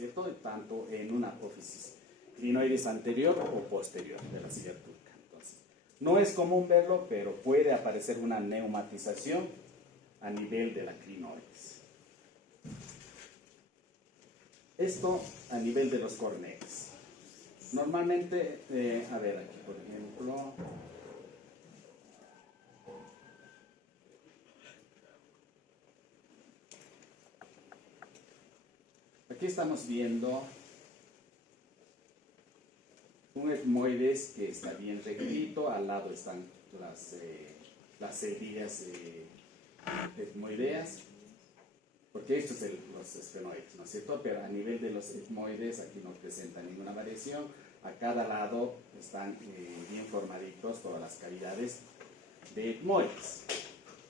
cierto? Tanto en una apófisis clinoides anterior o posterior de la silla turca. Entonces, no es común verlo, pero puede aparecer una neumatización a nivel de la clinoides. Esto a nivel de los cornetes. Normalmente, a ver aquí por ejemplo, aquí estamos viendo un etmoides que está bien rectito, al lado están las celdillas etmoideas, porque estos son los esfenoides, ¿no es cierto? Pero a nivel de los etmoides aquí no presenta ninguna variación. A cada lado están bien formaditos todas las cavidades de etmoides.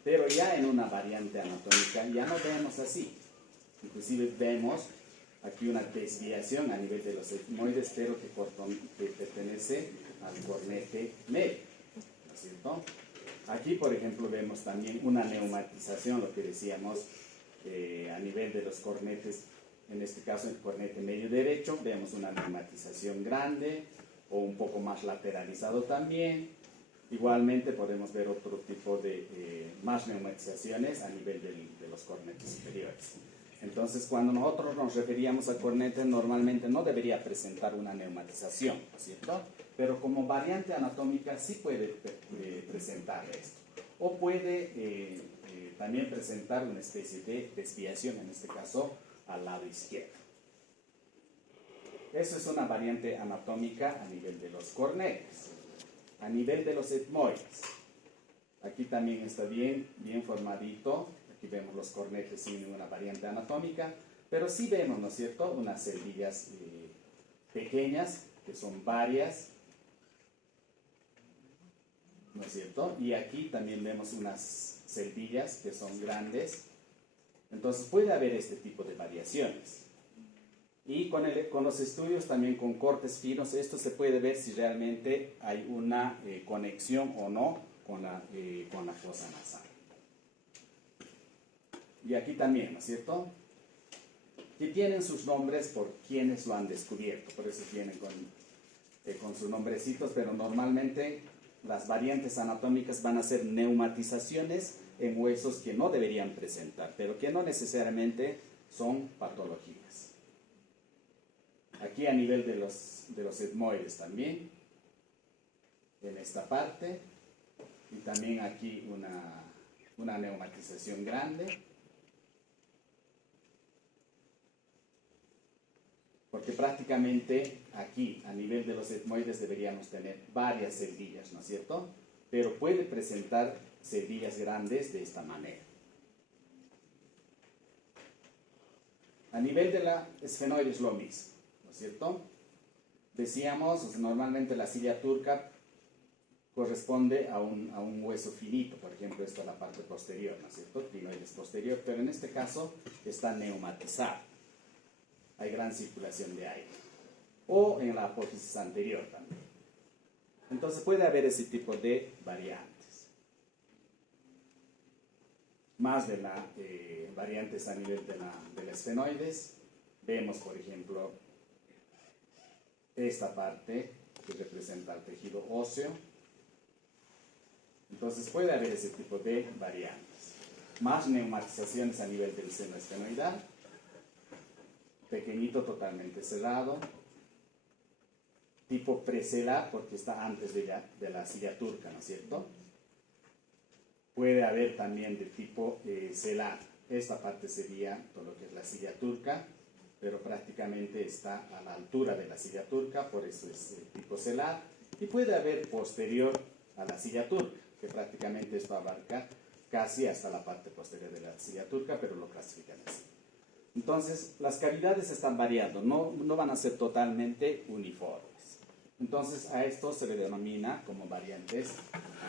Pero ya en una variante anatómica ya no vemos así. Inclusive vemos aquí una desviación a nivel de los etmoides, pero que pertenece al cornete medio, ¿no es cierto? Aquí, por ejemplo, vemos también una neumatización, lo que decíamos, a nivel de los cornetes, en este caso el cornete medio derecho, vemos una neumatización grande o un poco más lateralizado también. Igualmente podemos ver otro tipo de más neumatizaciones a nivel de los cornetes superiores. Entonces, cuando nosotros nos referíamos a cornete, normalmente no debería presentar una neumatización, ¿no es cierto? Pero como variante anatómica sí puede presentar esto. O puede también presentar una especie de desviación, en este caso, al lado izquierdo. Eso es una variante anatómica a nivel de los cornetes. A nivel de los etmoides, aquí también está bien formadito. Aquí vemos los cornetes sin ninguna variante anatómica, pero sí vemos, ¿no es cierto?, unas celdillas pequeñas, que son varias, ¿no es cierto? Y aquí también vemos unas celdillas que son grandes. Entonces puede haber este tipo de variaciones. Y con los estudios también con cortes finos, esto se puede ver si realmente hay una conexión o no con la fosa nasal. Y aquí también, ¿no es cierto?, que tienen sus nombres por quienes lo han descubierto, por eso vienen con sus nombrecitos, pero normalmente las variantes anatómicas van a ser neumatizaciones en huesos que no deberían presentar, pero que no necesariamente son patologías. Aquí a nivel de los etmoides también, en esta parte, y también aquí una neumatización grande, porque prácticamente aquí, a nivel de los etmoides, deberíamos tener varias celdillas, ¿no es cierto? Pero puede presentar celdillas grandes de esta manera. A nivel de la esfenoide es lo mismo, ¿no es cierto? Decíamos, normalmente la silla turca corresponde a un hueso finito, por ejemplo, esta es la parte posterior, ¿no es cierto? Clinoides posterior, pero en este caso está neumatizado. Hay gran circulación de aire. O en la apófisis anterior también. Entonces puede haber ese tipo de variantes. Más de las variantes a nivel de la esfenoides. Vemos, por ejemplo, esta parte que representa el tejido óseo. Entonces puede haber ese tipo de variantes. Más neumatizaciones a nivel del seno esfenoidal. Pequeñito, totalmente cerrado, tipo precelar, porque está antes de la silla turca, ¿no es cierto? Puede haber también de tipo celar. Esta parte sería todo lo que es la silla turca, pero prácticamente está a la altura de la silla turca, por eso es tipo celar. Y puede haber posterior a la silla turca, que prácticamente esto abarca casi hasta la parte posterior de la silla turca, pero lo clasifican así. Entonces, las cavidades están variando, no van a ser totalmente uniformes. Entonces, a esto se le denomina como variantes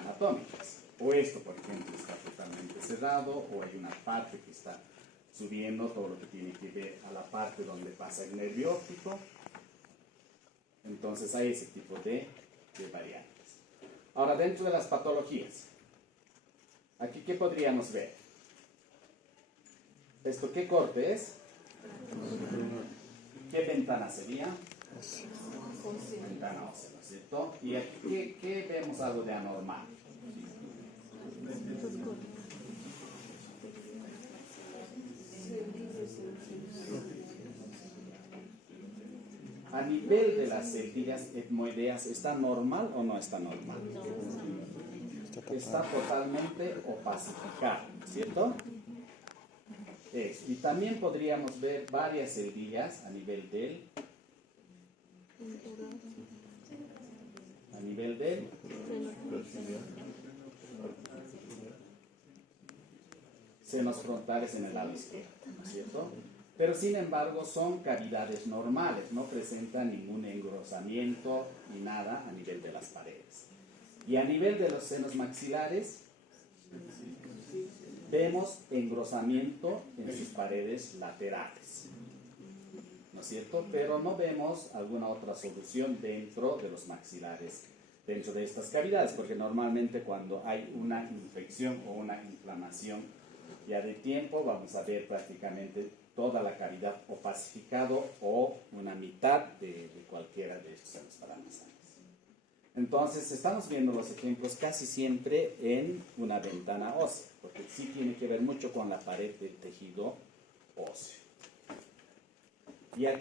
anatómicas. O esto, por ejemplo, está totalmente cerrado, o hay una parte que está subiendo, todo lo que tiene que ver a la parte donde pasa el nervio óptico. Entonces, hay ese tipo de variantes. Ahora, dentro de las patologías, aquí, ¿qué podríamos ver? ¿Esto qué corte es? ¿Qué ventana sería? Ventana ósea, ¿no es cierto? ¿Y aquí qué vemos algo de anormal? A nivel de las celdillas etmoideas, ¿está normal o no está normal? Está totalmente opacificado, ¿cierto? Y también podríamos ver varias celdillas a nivel del senos frontales en el lado izquierdo, ¿no es cierto? Pero sin embargo son cavidades normales, no presentan ningún engrosamiento ni nada a nivel de las paredes. Y a nivel de los senos maxilares vemos engrosamiento en sus paredes laterales, ¿no es cierto? Pero no vemos alguna otra solución dentro de los maxilares, dentro de estas cavidades, porque normalmente cuando hay una infección o una inflamación ya de tiempo, vamos a ver prácticamente toda la cavidad opacificado o una mitad de cualquiera de estos senos paranasales. Entonces, estamos viendo los ejemplos casi siempre en una ventana ósea, porque sí tiene que ver mucho con la pared del tejido óseo. Y aquí